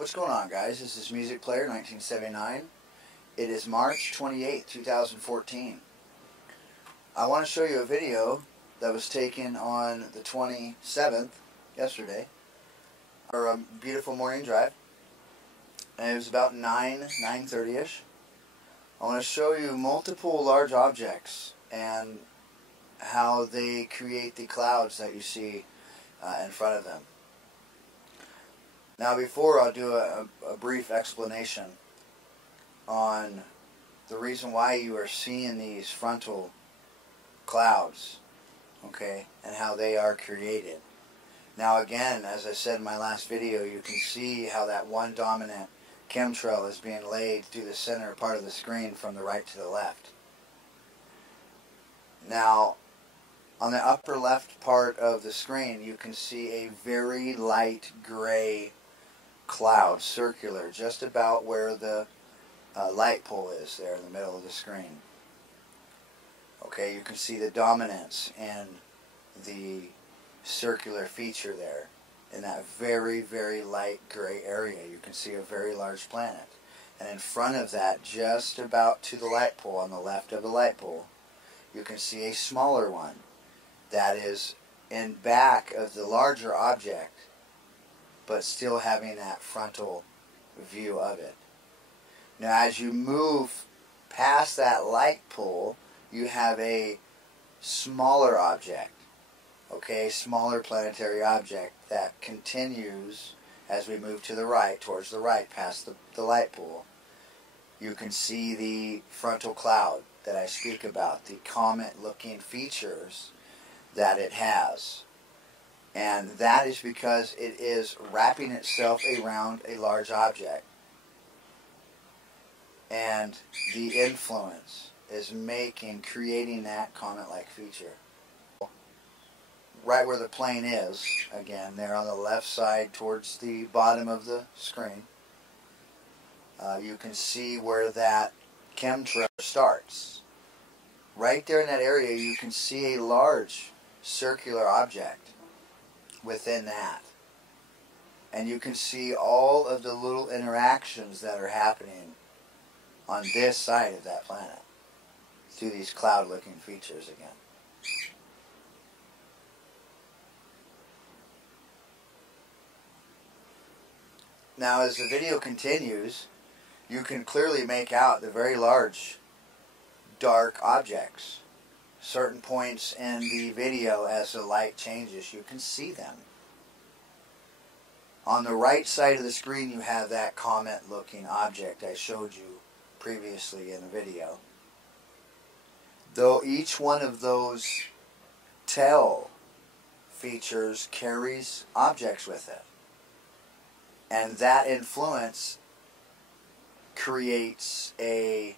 What's going on, guys? This is Music Player 1979. It is March 28, 2014. I want to show you a video that was taken on the 27th, yesterday, or a beautiful morning drive. And it was about 9:30ish. I want to show you multiple large objects and how they create the clouds that you see in front of them. Now, before I'll do a brief explanation on the reason why you are seeing these frontal clouds, okay, and how they are created. Now again, as I said in my last video, you can see how that one dominant chemtrail is being laid through the center part of the screen from the right to the left. Now, on the upper left part of the screen, you can see a very light gray cloud, circular, just about where the light pole is there in the middle of the screen. Okay, you can see the dominance in the circular feature there. In that very, very light gray area, you can see a very large planet. And in front of that, just about to the light pole, on the left of the light pole, you can see a smaller one that is in back of the larger object, but still having that frontal view of it. Now, as you move past that light pole, you have a smaller object, okay, smaller planetary object that continues as we move to the right, towards the right, past the light pole. You can see the frontal cloud that I speak about, the comet-looking features that it has. And that is because it is wrapping itself around a large object. And the influence is creating that comet-like feature. Right where the plane is, again, there on the left side towards the bottom of the screen, you can see where that chemtrail starts. Right there in that area, you can see a large circular object within that. And you can see all of the little interactions that are happening on this side of that planet through these cloud-looking features again. Now, as the video continues, you can clearly make out the very large dark objects. Certain points in the video, as the light changes, you can see them. On the right side of the screen, you have that comet-looking object I showed you previously in the video. Though each one of those tail features carries objects with it. And that influence creates a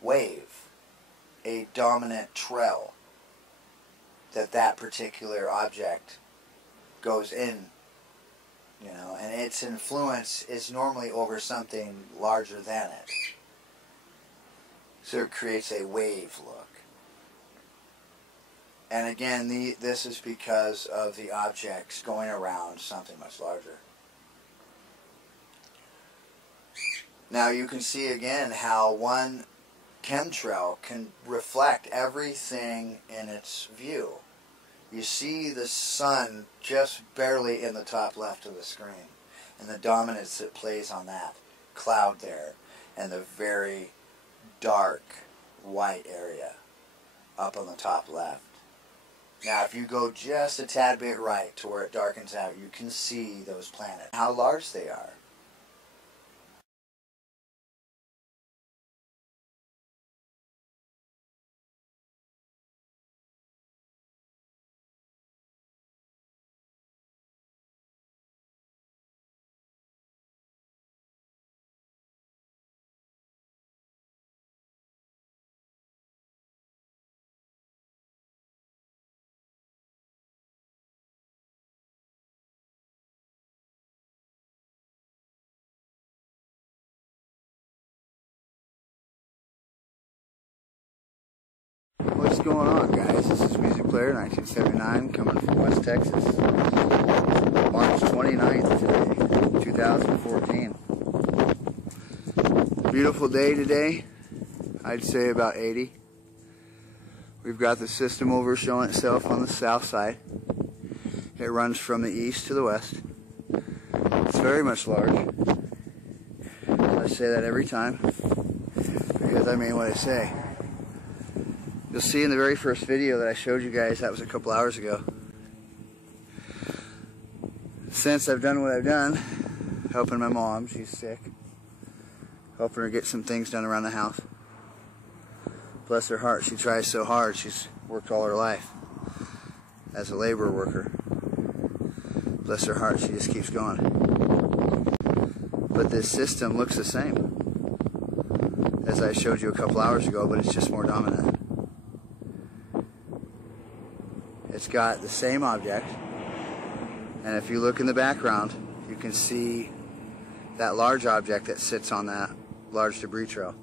wave, a dominant trail that particular object goes in, you know, and its influence is normally over something larger than it. So it creates a wave look. And again, this is because of the objects going around something much larger. Now you can see again how one chemtrail can reflect everything in its view. You see the sun just barely in the top left of the screen, and the dominance that plays on that cloud there, and the very dark white area up on the top left. Now, if you go just a tad bit right to where it darkens out, you can see those planets, how large they are. What's going on, guys? This is Music Player 1979 coming from West Texas. March 29th today, Beautiful day today. I'd say about 80. We've got the system over showing itself on the south side. It runs from the east to the west. It's very much large. I say that every time because I mean what I say. You'll see in the very first video that I showed you guys, that was a couple hours ago. Since I've done what I've done, helping my mom, she's sick, helping her get some things done around the house. Bless her heart, she tries so hard. She's worked all her life as a labor worker. Bless her heart, she just keeps going. But this system looks the same as I showed you a couple hours ago, but it's just more dominant. It's got the same object, and if you look in the background, you can see that large object that sits on that large debris trail.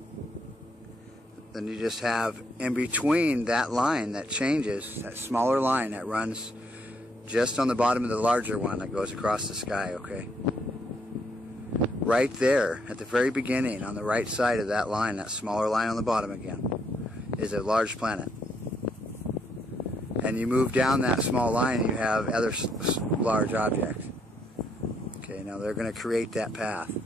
Then you just have in between that line that changes, that smaller line that runs just on the bottom of the larger one that goes across the sky, okay? Right there, at the very beginning, on the right side of that line, that smaller line on the bottom again, is a large planet. And you move down that small line and you have other large objects. Okay, now they're going to create that path.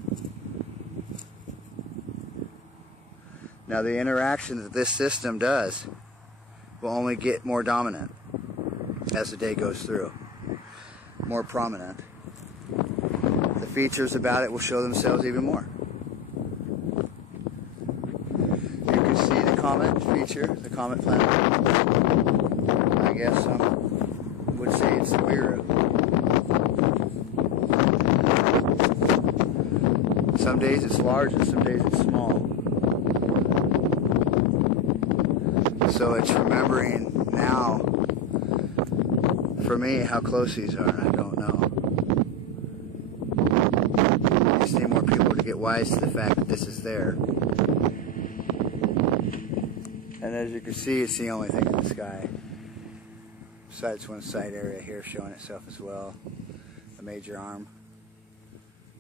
Now the interaction that this system does will only get more dominant as the day goes through, more prominent. The features about it will show themselves even more. You can see the comet feature, the comet planet. I guess some would say it's Nibiru. Some days it's large and some days it's small. So it's remembering now, for me, how close these are, and I don't know. I just need more people to get wise to the fact that this is there. And as you can see, it's the only thing in the sky. Besides one side area here showing itself as well, a major arm.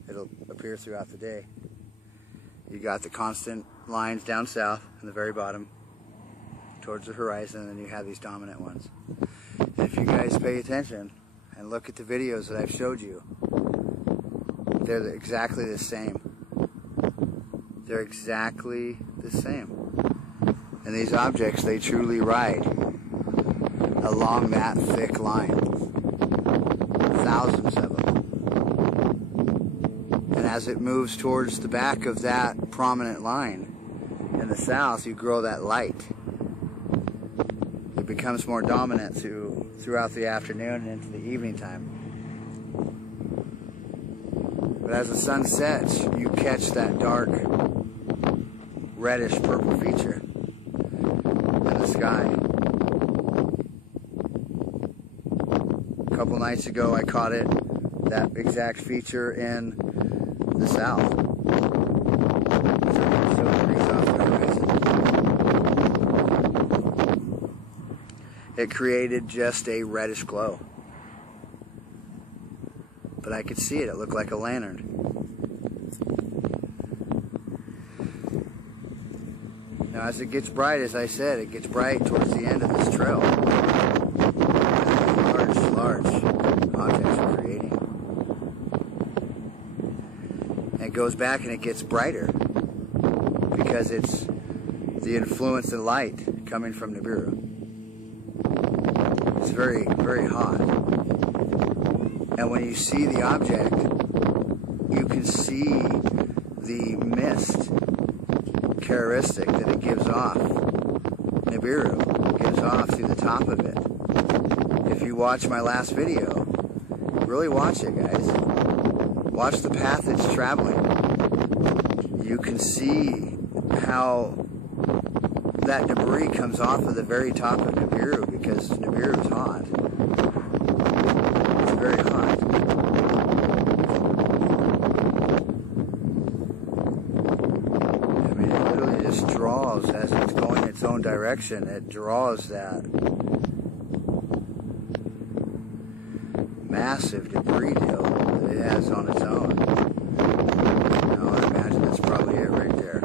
It'll appear throughout the day. You got the constant lines down south in the very bottom towards the horizon, and then you have these dominant ones. And if you guys pay attention and look at the videos that I've showed you, they're exactly the same. They're exactly the same. And these objects, they truly ride along that thick line. Thousands of them. And as it moves towards the back of that prominent line in the south, you grow that light. It becomes more dominant throughout the afternoon and into the evening time. But as the sun sets, you catch that dark reddish purple feature in the sky. A couple nights ago I caught it, that exact feature in the south. So degrees off the horizon. It created just a reddish glow. But I could see it, it looked like a lantern. Now as it gets bright, as I said, it gets bright towards the end of this trail. Large objects are creating. And it goes back and it gets brighter because it's the influence of light coming from Nibiru. It's very, very hot. And when you see the object, you can see the mist characteristic that it gives off. Nibiru gives off through the top of it. If you watch my last video, really watch it, guys. Watch the path it's traveling. You can see how that debris comes off of the very top of Nibiru because Nibiru is hot. It's very hot. I mean, it literally just draws as it's going its own direction. It draws that massive debris deal that it has on its own. Now, I imagine that's probably it right there.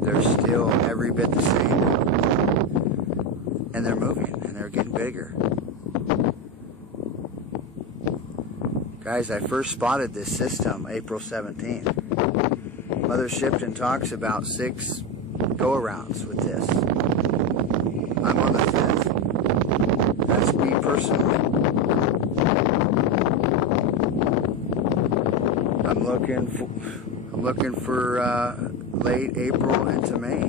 they're still every bit the same. And they're moving, and they're getting bigger. Guys, I first spotted this system April 17th. Mother Shipton talks about 6 go-arounds with this. I'm on the 5th. That's me personally. I'm looking for late April into May.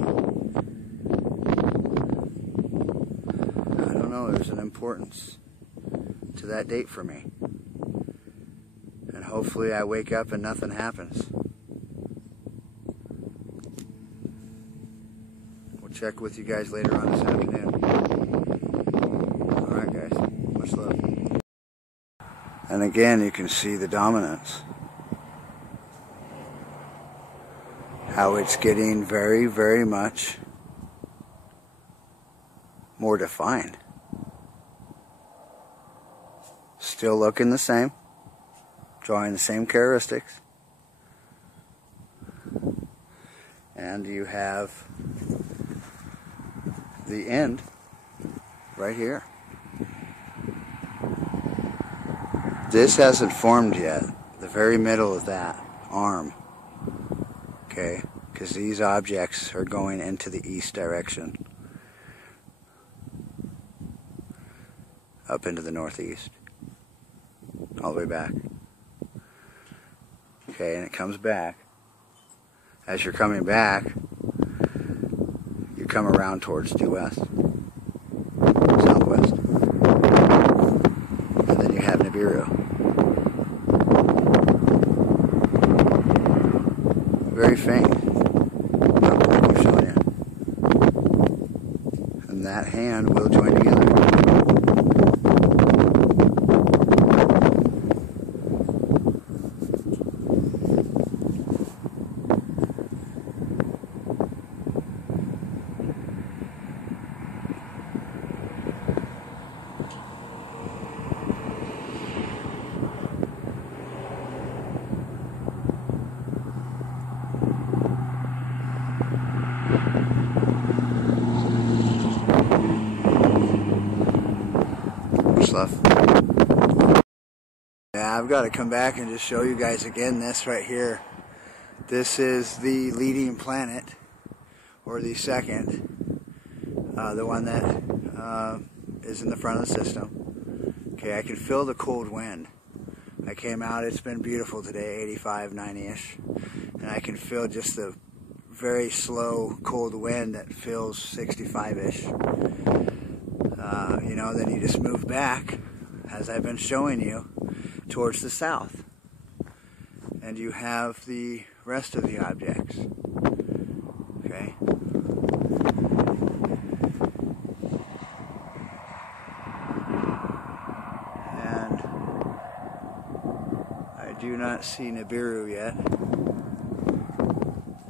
I don't know, there's an importance to that date for me. And hopefully I wake up and nothing happens. We'll check with you guys later on this afternoon. Alright guys, much love. And again, you can see the dominance. How it's getting very, very much more defined. Still looking the same, drawing the same characteristics. And you have the end right here. This hasn't formed yet, the very middle of that arm. Okay, because these objects are going into the east direction, up into the northeast, all the way back. Okay, and it comes back. As you're coming back, you come around towards due west, southwest, and then you have Nibiru. Very faint, like I'm showing you. And that hand will join together. Stuff. Yeah, I've got to come back and just show you guys again this right here. This is the leading planet, or the second, the one that is in the front of the system. Okay, I can feel the cold wind. I came out, it's been beautiful today, 85, 90-ish, and I can feel just the very slow cold wind that feels 65-ish. You know, then you just move back, as I've been showing you, towards the south. And you have the rest of the objects. Okay? And I do not see Nibiru yet.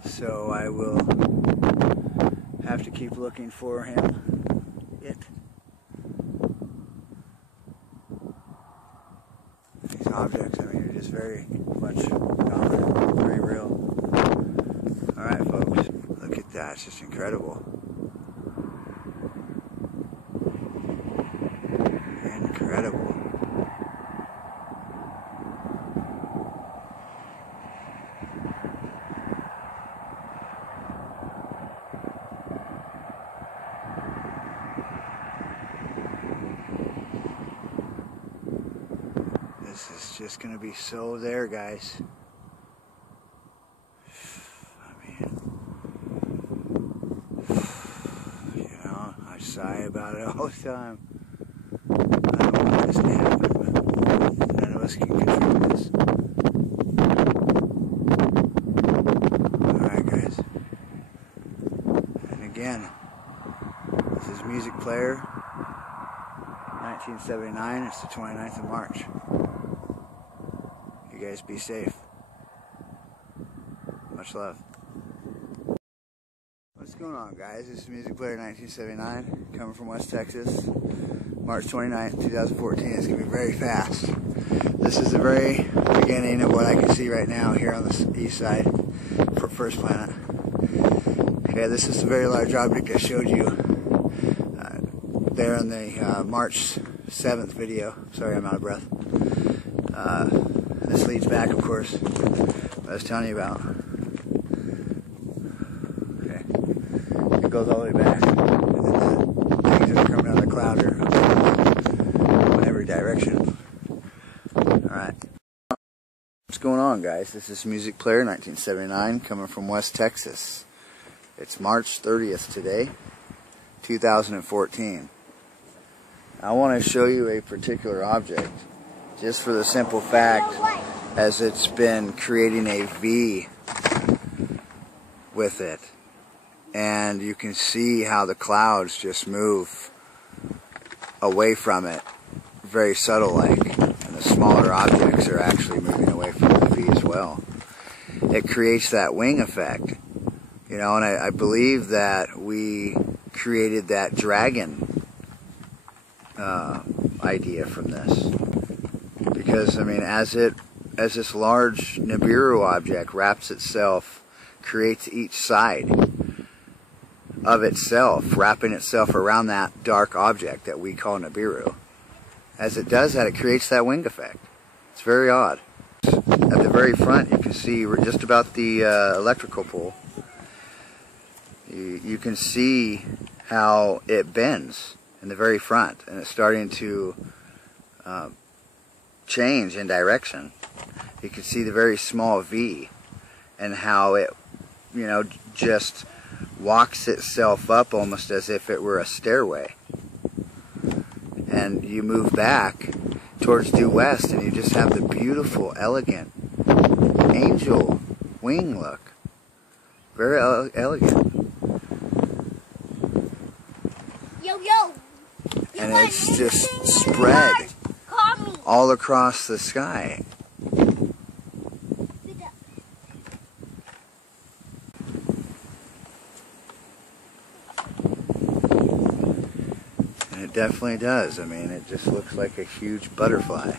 So I will have to keep looking for him. These objects, I mean, are just very much dominant, very real. Alright folks, look at that, it's just incredible. Incredible. This is just going to be so there, guys. I mean, you know, I sigh about it all the time. I don't want this to happen, but none of us can control this. Alright, guys. And again, this is Music Player 1979. It's the 29th of March. You guys be safe. Much love. What's going on, guys? This is Music Player 1979, coming from West Texas. March 29th, 2014. It's going to be very fast. This is the very beginning of what I can see right now here on the east side for First Planet. Okay, this is the very large object I showed you there in the March 7th video. Sorry, I'm out of breath. This leads back, of course, what I was telling you about. Okay, it goes all the way back. And then the things that are coming out of the cloud are in every direction. Alright. What's going on, guys? This is Music Player 1979 coming from West Texas. It's March 30th today, 2014. I want to show you a particular object just for the simple fact as it's been creating a V with it. And you can see how the clouds just move away from it, very subtle like. And the smaller objects are actually moving away from the V as well. It creates that wing effect. You know, and I believe that we created that dragon idea from this. Because, I mean, as this large Nibiru object wraps itself, creates each side of itself, wrapping itself around that dark object that we call Nibiru. As it does that, it creates that wing effect. It's very odd. At the very front, you can see we're just about the electrical pole. You can see how it bends in the very front, and it's starting to change in direction. You can see the very small V and how it, you know, just walks itself up almost as if it were a stairway. And you move back towards due west and you just have the beautiful, elegant angel wing look. Very elegant. And it's just spread all across the sky. And it definitely does. I mean, it just looks like a huge butterfly.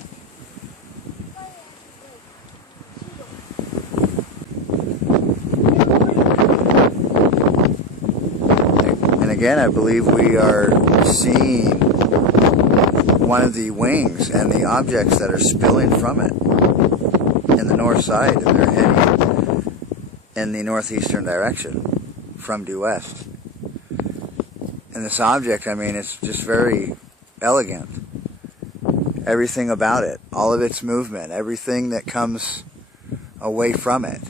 And again, I believe we are seeing one of the wings and the objects that are spilling from it in the north side, and they're heading in the northeastern direction from due west. And this object, I mean, it's just very elegant. Everything about it, all of its movement, everything that comes away from it.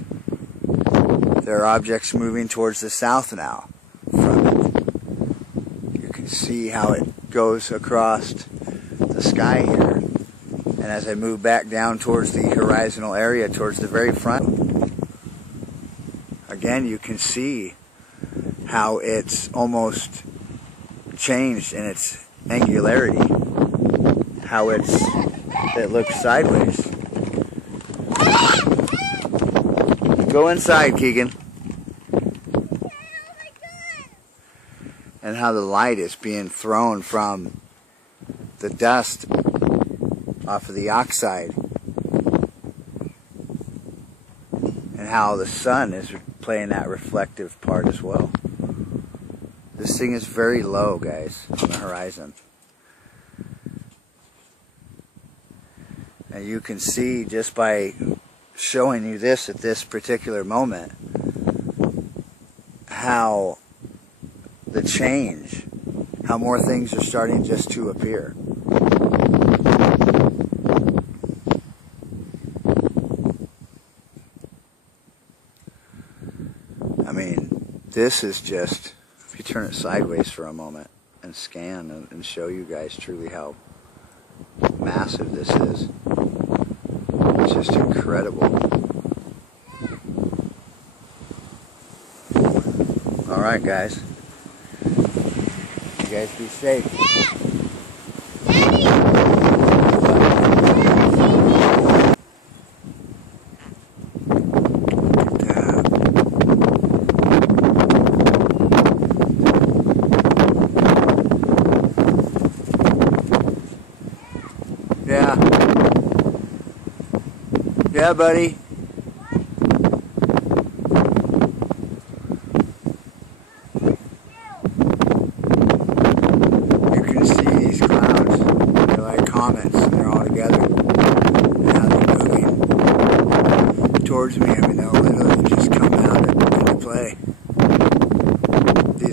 There are objects moving towards the south now from it. You can see how it goes across the sky here. And as I move back down towards the horizontal area, towards the very front, again you can see how it's almost changed in its angularity, how it looks sideways. Go inside, Keegan. And how the light is being thrown from the dust off of the oxide, and how the sun is playing that reflective part as well. This thing is very low, guys, on the horizon. And you can see just by showing you this at this particular moment how the change, how more things are starting just to appear. I mean, this is just, if you turn it sideways for a moment and scan and show you guys truly how massive this is. It's just incredible. Alright, guys. You guys be safe. Yeah. Yeah, buddy.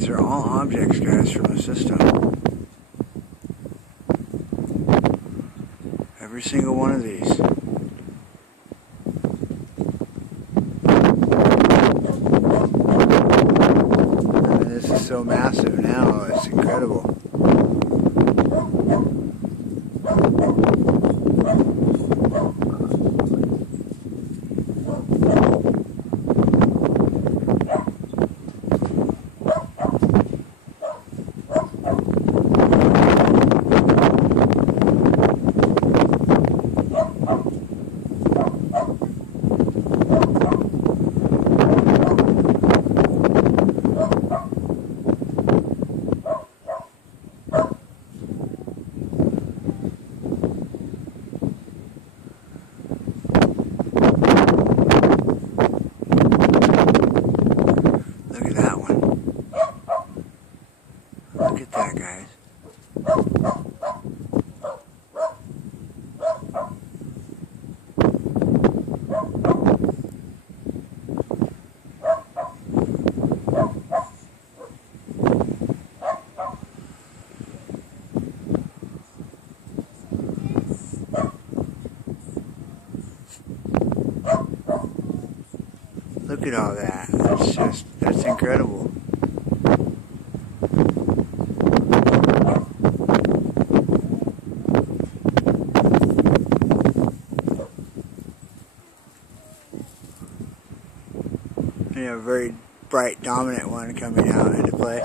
These are all objects, guys, from the system. Every single one of these. I mean, this is so massive now, it's incredible. Look at that, guys. Look at all that. That's incredible. You know, a very bright, dominant one coming out into play.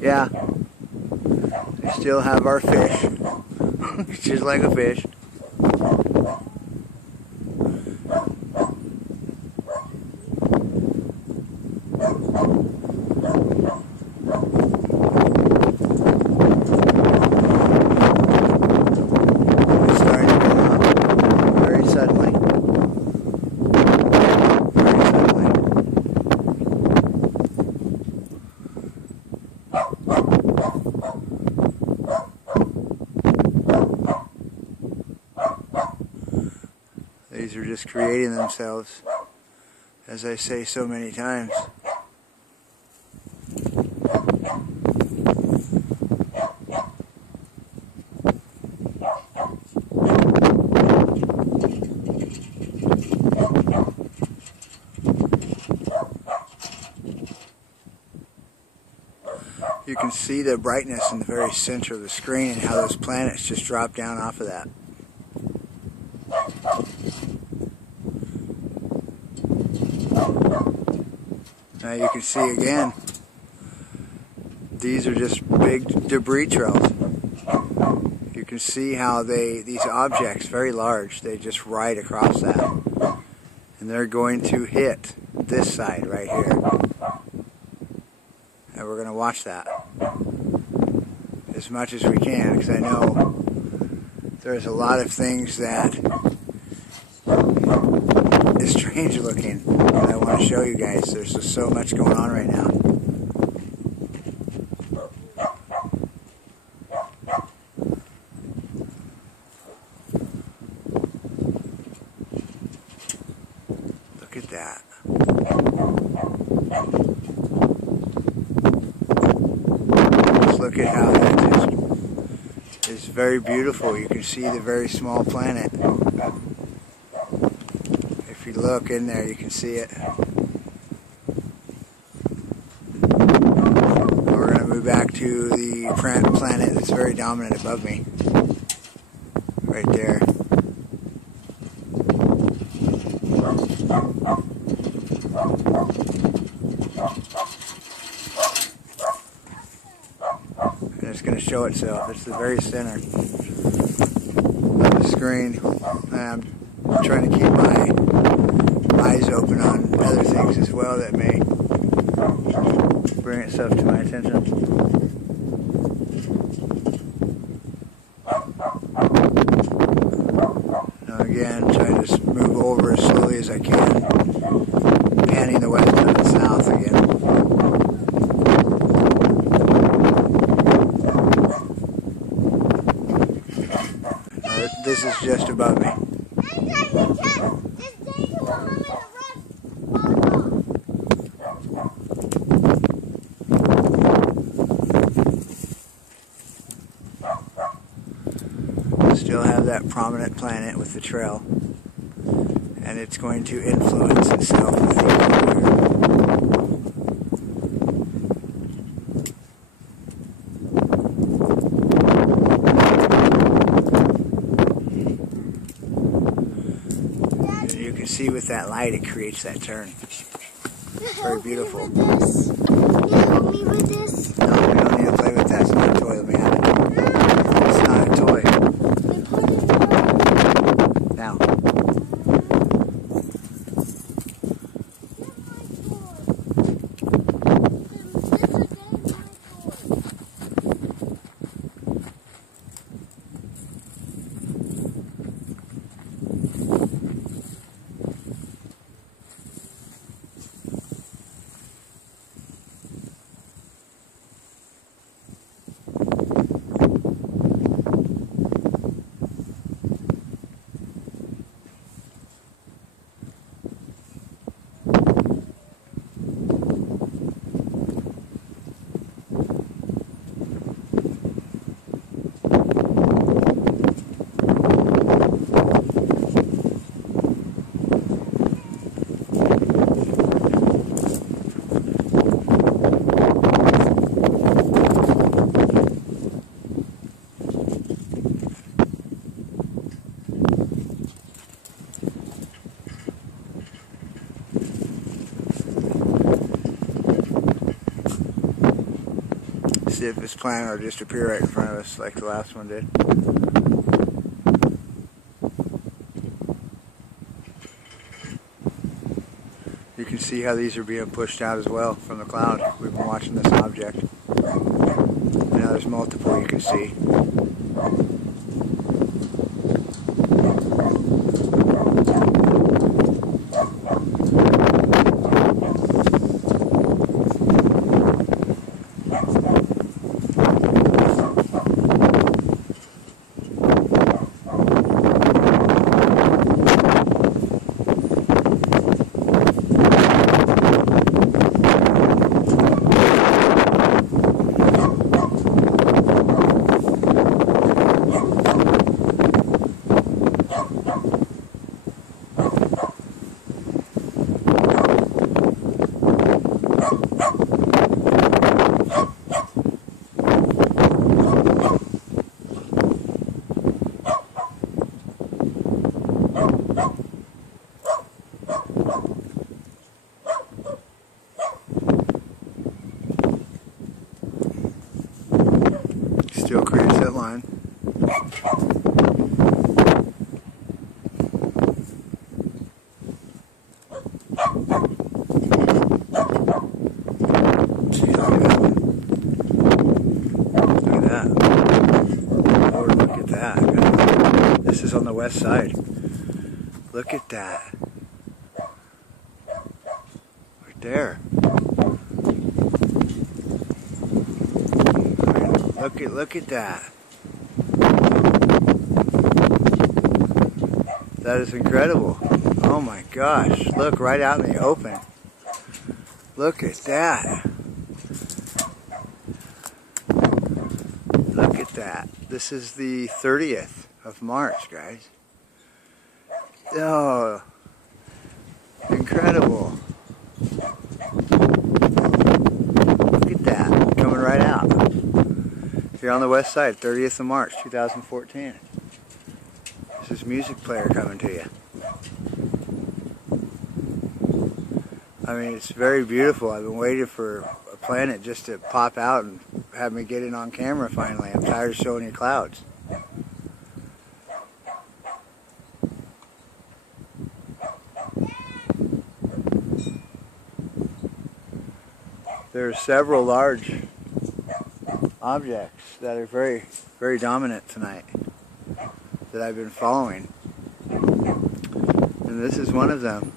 Yeah. We still have our fish. It's just like a fish. It's starting to go up very suddenly. These are just creating themselves, as I say so many times. You can see the brightness in the very center of the screen and how those planets just drop down off of that. Now you can see again, these are just big debris trails. You can see how these objects, very large, they just ride across that. And they're going to hit this side right here. And we're going to watch that as much as we can, because I know there's a lot of things that is strange looking that I want to show you guys. There's just so much going on right now. Look at that. Just look at how that just is very beautiful. You can see the very small planet. If you look in there, you can see it. We're going to move back to the planet that's very dominant above me. Right there. And it's going to show itself. It's the very center of the screen. I'm trying to keep my eyes open on other things as well that may bring itself to my attention. Now again, try to just move over as slowly as I can, panning the west and the south again. Now, this is just above me. of that prominent planet with the trail, and it's going to influence itself with the equator. See, with that light, it creates that turn. Very beautiful. Can you help me with this? No, we don't need to play with that. It's not a toy. Let me have it. It's not a toy. Now. See if this planet will just appear right in front of us like the last one did. You can see how these are being pushed out as well from the cloud. We've been watching this object. Now there's multiple you can see. Still creates that line. See, look at that. Lord, look at that. This is on the west side. Look at that. Right there. Look at that. That is incredible. Oh my gosh. Look, right out in the open. Look at that. Look at that. This is the 30th of March, guys. Oh, incredible. Look at that. Coming right out. Here on the west side, 30th of March, 2014. This is music player coming to you. I mean, it's very beautiful. I've been waiting for a planet just to pop out and have me get it on camera finally. I'm tired of showing you clouds. There are several large objects that are very, very dominant tonight that I've been following, and this is one of them.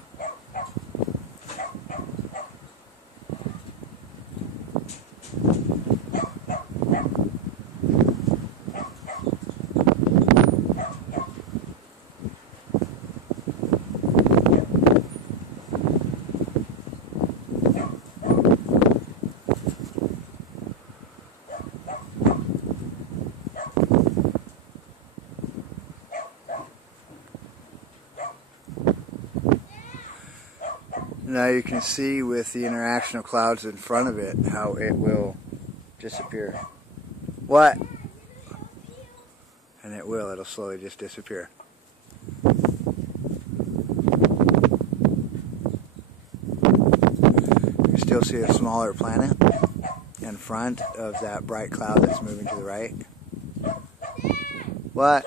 Now you can see with the interaction of clouds in front of it how it will disappear. What? And it will. It'll slowly just disappear. You still see a smaller planet in front of that bright cloud that's moving to the right. What?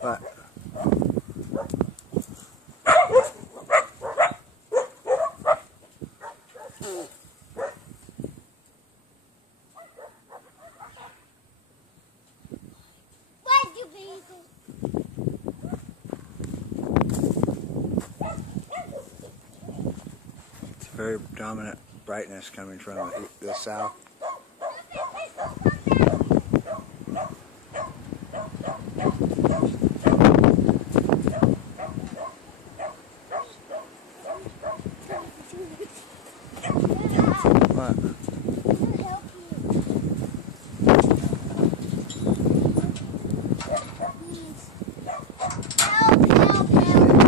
What? It's a very dominant brightness coming from the south. What?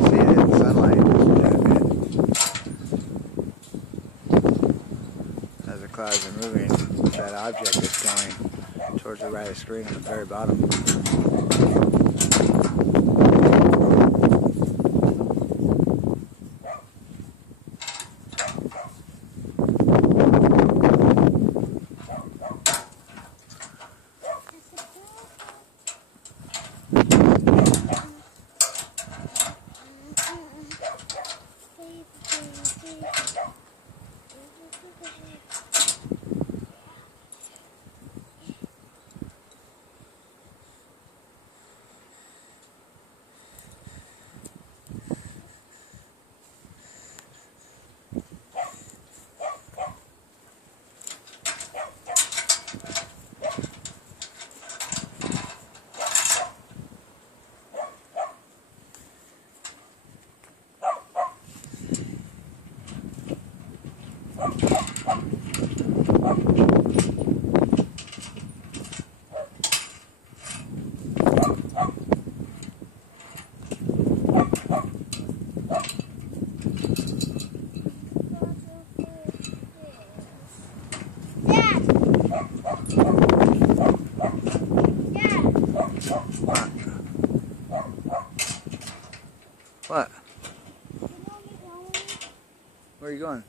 See it in sunlight. As the clouds are moving, that object is going towards the right of the screen at the very bottom. What? Where are you going?